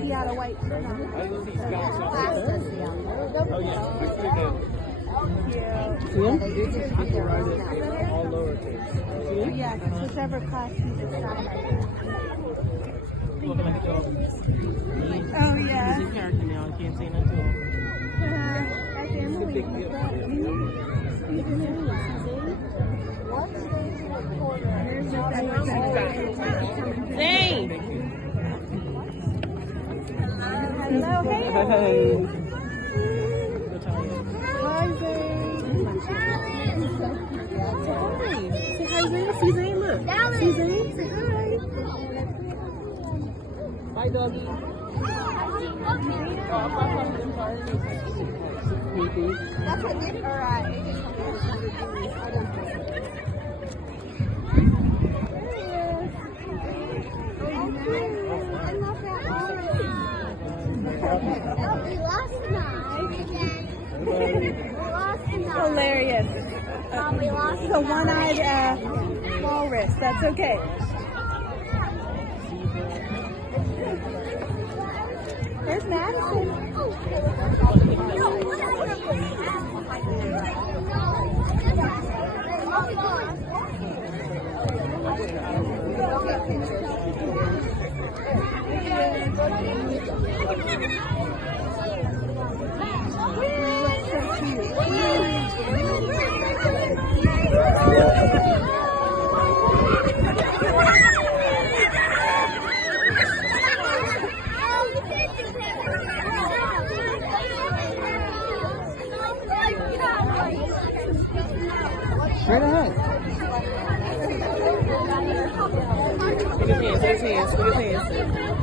He had a white shirt on. Oh yeah, all lowercase. Yeah, whichever class he decides. Oh yeah. He's a character now. I can't say nothing to him. Zayn! Hello, hey. Hey. Hi, Zayn. Say hi, Zayn. See Zayn, look. See Zayn? Say hi. Bye, doggy. That's what Nick or hilarious. The one-eyed walrus. That's okay. There's Madison. Straight ahead. Look at his hands. Look at his hands.